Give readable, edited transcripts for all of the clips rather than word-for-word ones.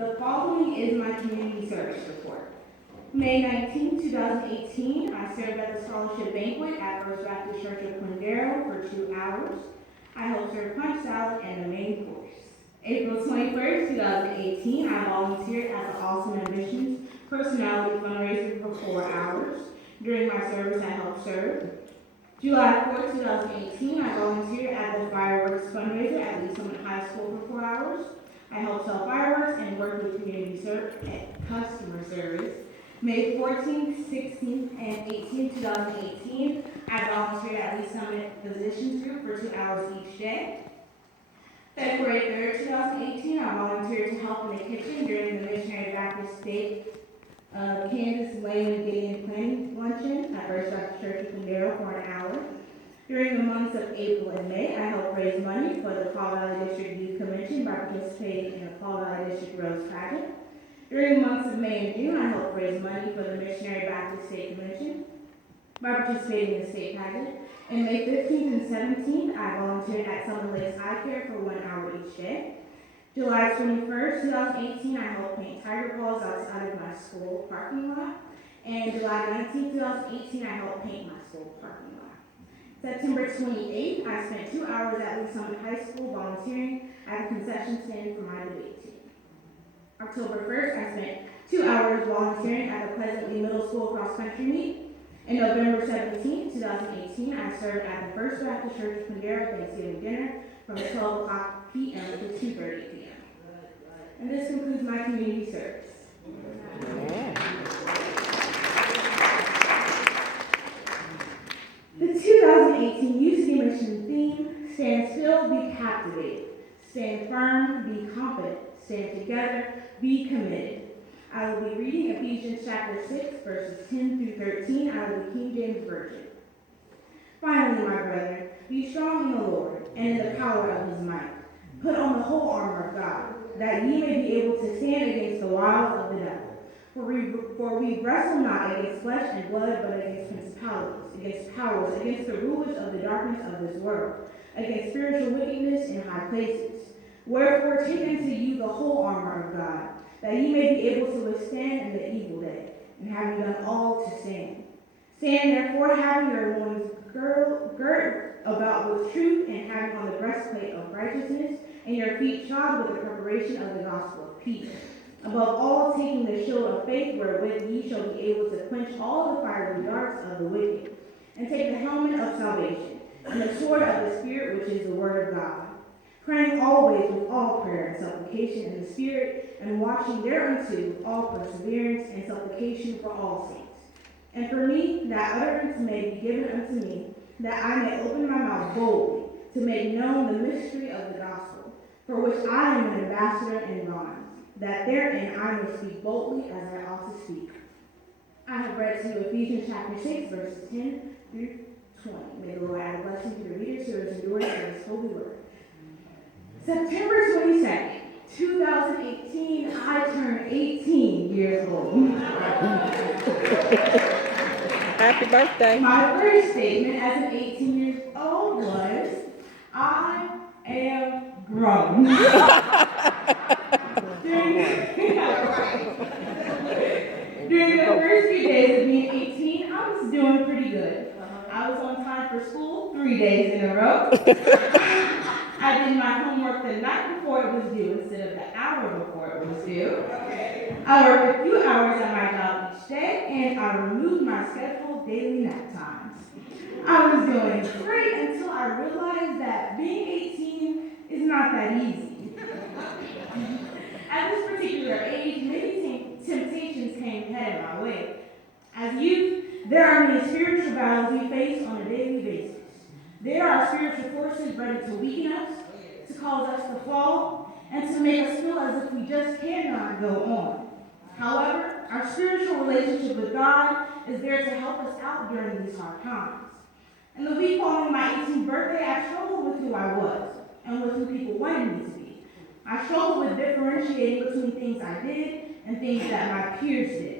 The following is my community service report. May 19, 2018, I served at the scholarship banquet at First Baptist Church of Quindaro for 2 hours. I helped serve punch salad and the main course. April 21st, 2018, I volunteered at the Awesome Ambitions Personality Fundraiser for 4 hours. During my service, I helped serve. July 4th, 2018, I volunteered at the fireworks fundraiser at Lee Summit High School for 4 hours. I helped sell fireworks and worked with community and customer service. May 14th, 16th, and 18th, 2018, I volunteered at Lee Summit Physicians Group for 2 hours each day. February 3rd, 2018, I volunteered to help in the kitchen during the Missionary Baptist State Kansas Layman Gideon Planning Luncheon at First Baptist Church of Quindaro for an hour. During the months of April and May, I helped raise money for the Fall Valley District Youth Convention by participating in the Fall Valley District Rose Pageant. During the months of May and June, I helped raise money for the Missionary Baptist State Convention by participating in the state pageant. In May 15th and 17th, I volunteered at Summer Lakes Eye Care for 1 hour each day. July 21st, 2018, I helped paint tiger paws outside of my school parking lot. And July 19th, 2018, I helped paint my school parking lot. September 28th, I spent 2 hours at Lee Summit High School volunteering at a concession stand for my debate team. October 1st, I spent 2 hours volunteering at the Pleasantly Middle School cross-country meet. And November 17th, 2018, I served at the First Baptist Church of Quindaro Thanksgiving dinner from 12 o'clock p.m. to 2:30 p.m. And this concludes my community service. The 2018 UCM mission theme: stand still, be captivated. Stand firm, be confident. Stand together, be committed. I will be reading Ephesians chapter 6, verses 10 through 13 out of the King James Version. Finally, my brethren, be strong in the Lord and in the power of his might. Put on the whole armor of God, that ye may be able to stand against the wiles of the devil. For we wrestle not against flesh and blood, but against principalities, against powers, against the rulers of the darkness of this world, against spiritual wickedness in high places. Wherefore take unto you the whole armor of God, that ye may be able to withstand in the evil day, and having done all to stand. Stand therefore, having your loins girt about with truth, and having on the breastplate of righteousness, and your feet shod with the preparation of the gospel of peace. Above all, taking the shield of faith, wherewith ye shall be able to quench all the fiery darts of the wicked, and take the helmet of salvation, and the sword of the Spirit, which is the word of God. Praying always with all prayer and supplication in the Spirit, and watching thereunto with all perseverance and supplication for all saints. And for me, that utterance may be given unto me, that I may open my mouth boldly, to make known the mystery of the gospel, for which I am an ambassador in bonds, that therein I may speak boldly as I ought to speak. I have read to you Ephesians chapter 6, verses 10 through 20. May the Lord add a blessing to the readers who has endured for his holy word. September 22nd, 2018, I turned 18 years old. Happy birthday. My first statement as an 18 years old was, I am grown. During the first few days of being 18, I was doing pretty good. I was on time for school 3 days in a row. I did my homework the night before it was due instead of the hour before it was due. I worked a few hours at my job each day, and I removed my scheduled daily nap times. I was doing great until I realized that being 18 is not that easy. At this particular age, many temptations came headed my way. As youth, there are many spiritual battles we face on a daily basis. There are spiritual forces ready to weaken us, to cause us to fall, and to make us feel as if we just cannot go on. However, our spiritual relationship with God is there to help us out during these hard times. In the week following my 18th birthday, I struggled with who I was and with who people wanted me to be. I struggled with differentiating between things I did and things that my peers did.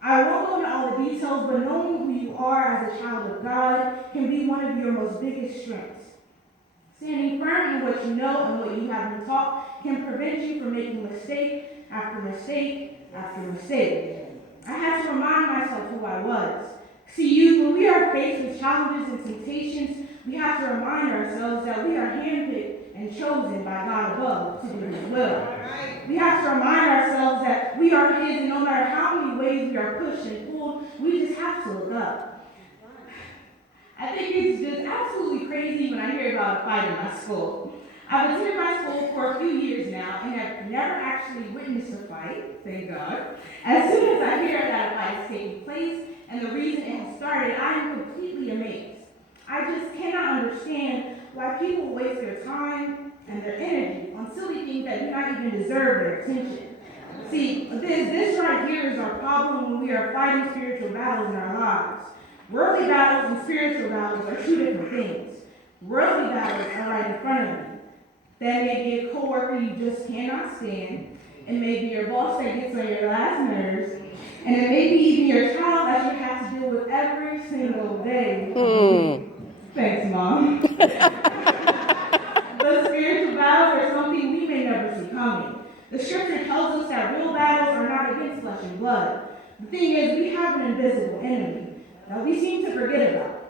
I won't go into all the details, but knowing who you are as a child of God can be one of your most biggest strengths. Standing firm in what you know and what you have been taught can prevent you from making mistakes after mistake. I had to remind myself who I was. See, youth, when we are faced with challenges and temptations, we have to remind ourselves that we are handpicked and chosen by God above to do His will. We have to remind ourselves that we are His, and no matter how many ways we are pushed and pulled, we just have to look up. I think it's just absolutely crazy when I hear about a fight in my school. I've attended my school for a few years now and have never actually witnessed a fight, thank God. As soon as I hear that a fight is taking place and the reason it has started, I am completely amazed. I just cannot understand why people waste their time and their energy on silly things that do not even deserve their attention. See, this right here is our problem when we are fighting spiritual battles in our lives. Worldly battles and spiritual battles are two different things. Worldly battles are right in front of you. That may be a coworker you just cannot stand. It may be your boss that gets on your last nerves. And it may be even your child that you have to deal with every single day. Thanks, Mom. But spiritual battles are something we may never see coming. The scripture tells us that real battles are not against flesh and blood. The thing is, we have an invisible enemy that we seem to forget about.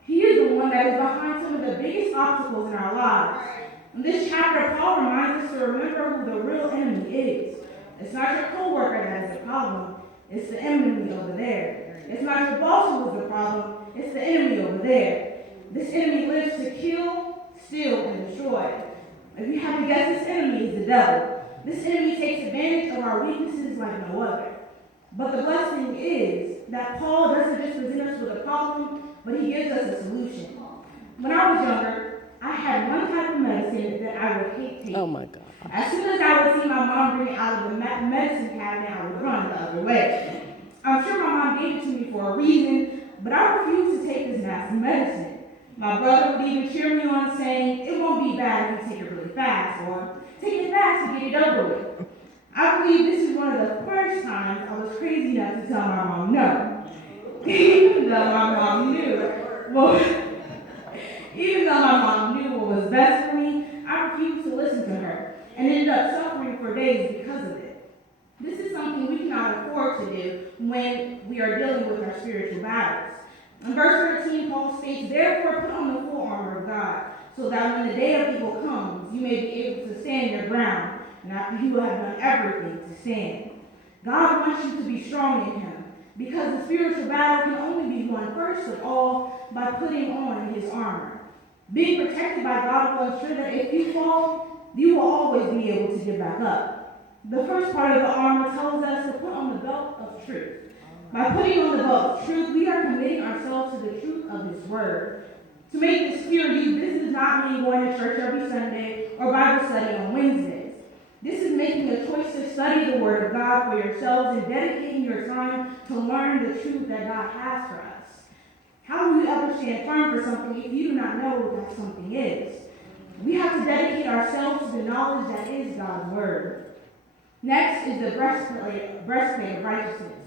He is the one that is behind some of the biggest obstacles in our lives. In this chapter, Paul reminds us to remember who the real enemy is. It's not your coworker that is the problem. It's the enemy over there. It's not your boss who is the problem. It's the enemy over there. This enemy lives to kill, steal, and destroy. If you have to guess, this enemy is the devil. This enemy takes advantage of our weaknesses like no other. But the blessing is that Paul doesn't just present us with a problem, but he gives us a solution. When I was younger, I had one type of medicine that I would hate taking. Oh my God. As soon as I would see my mom bring it out of the medicine cabinet, I would run the other way. I'm sure my mom gave it to me for a reason, but I refused to take this nasty medicine. My brother would even cheer me on saying, it won't be bad if you take it really fast, or take it fast to get it over with. I believe this is one of the first times I was crazy enough to tell my mom no. Even though my mom knew. Even though my mom knew what was best for me, I refused to listen to her and ended up suffering for days because of it. This is something we cannot afford to do when we are dealing with our spiritual battles. In verse 13, Paul states, therefore put on the full armor of God, so that when the day of evil comes, you may be able to stand your ground, and after you have done everything to stand. God wants you to be strong in Him, because the spiritual battle can only be won first of all by putting on His armor. Being protected by God will ensure that if you fall, you will always be able to get back up. The first part of the armor tells us to put on the belt of truth. By putting on the belt of truth, we are committing ourselves to the truth of His Word. To make this clear to you, this does not mean going to church every Sunday or Bible study on Wednesdays. This is making a choice to study the Word of God for yourselves and dedicating your time to learn the truth that God has for us. How will you ever stand firm for something if you do not know what that something is? We have to dedicate ourselves to the knowledge that is God's Word. Next is the breastplate of righteousness.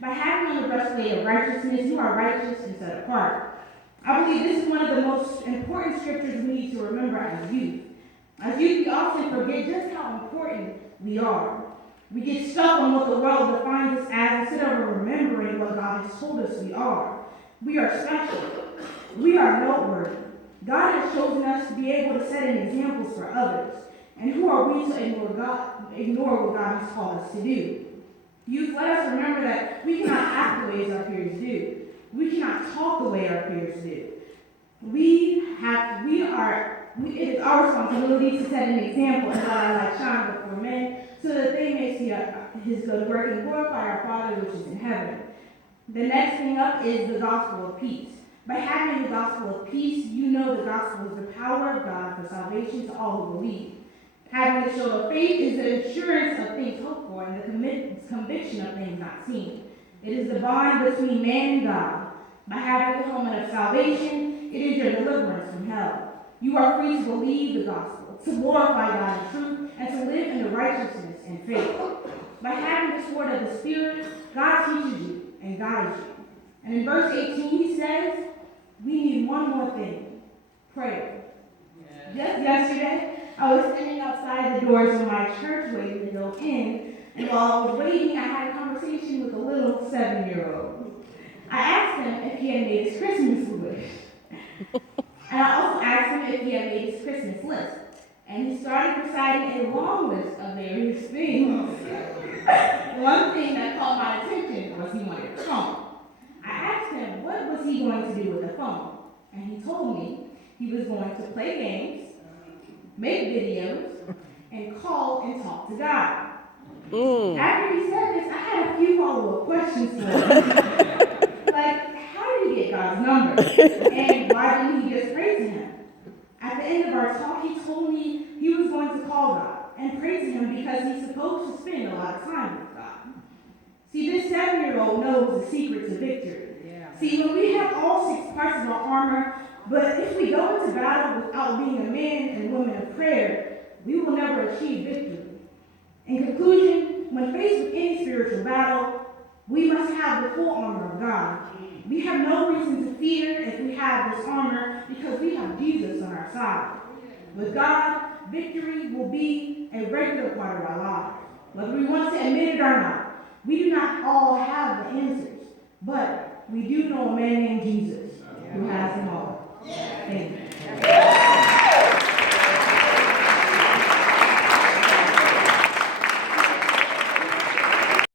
By having on the breastplate of righteousness, you are righteous and set apart. I believe this is one of the most important scriptures we need to remember as youth. As youth, we often forget just how important we are. We get stuck on what the world defines us as instead of remembering what God has told us we are. We are special. We are noteworthy. God has chosen us to be able to set an example for others. And who are we to ignore what God has called us to do? Youth, let us remember that we cannot act the way our peers do. We cannot talk the way our peers do. It is our responsibility to set an example in our light shine before men, so that they may see His good work and glorify our Father which is in heaven. The next thing up is the gospel of peace. By having the gospel of peace, you know the gospel is the power of God for salvation to all who believe. Having the shield of faith is the assurance of things hoped for and the conviction of things not seen. It is the bond between man and God. By having the helmet of salvation, it is your deliverance from hell. You are free to believe the gospel, to glorify God in truth, and to live in the righteousness and faith. By having the sword of the Spirit, God teaches you and guides you. And in verse 18, he says, we need one more thing, prayer. Just yesterday, I was standing outside the doors of my church waiting to go in And while I was waiting, I had a conversation with a little 7-year-old. I asked him if he had made his Christmas wish. And I also asked him if he had made his Christmas list. And he started reciting a long list of various things. One thing that caught my attention was he wanted a phone. I asked him what was he going to do with the phone. And he told me he was going to play games, make videos, and call and talk to God. After he said this, I had a few follow-up questions for him. Like, how did he get God's number? And why didn't he just pray to him? At the end of our talk, he told me he was going to call God and pray to him because he's supposed to spend a lot of time with God. See, this 7-year-old knows the secret to victory. See, when we have all 6 parts of our armor, but if we go into battle without being a man and woman of prayer, we will never achieve victory. In conclusion, when faced with any spiritual battle, we must have the full armor of God. We have no reason to fear if we have this armor because we have Jesus on our side. With God, victory will be a regular part of our lives. Whether we want to admit it or not, we do not all have the answers, but we do know a man named Jesus who has them all. Thank you.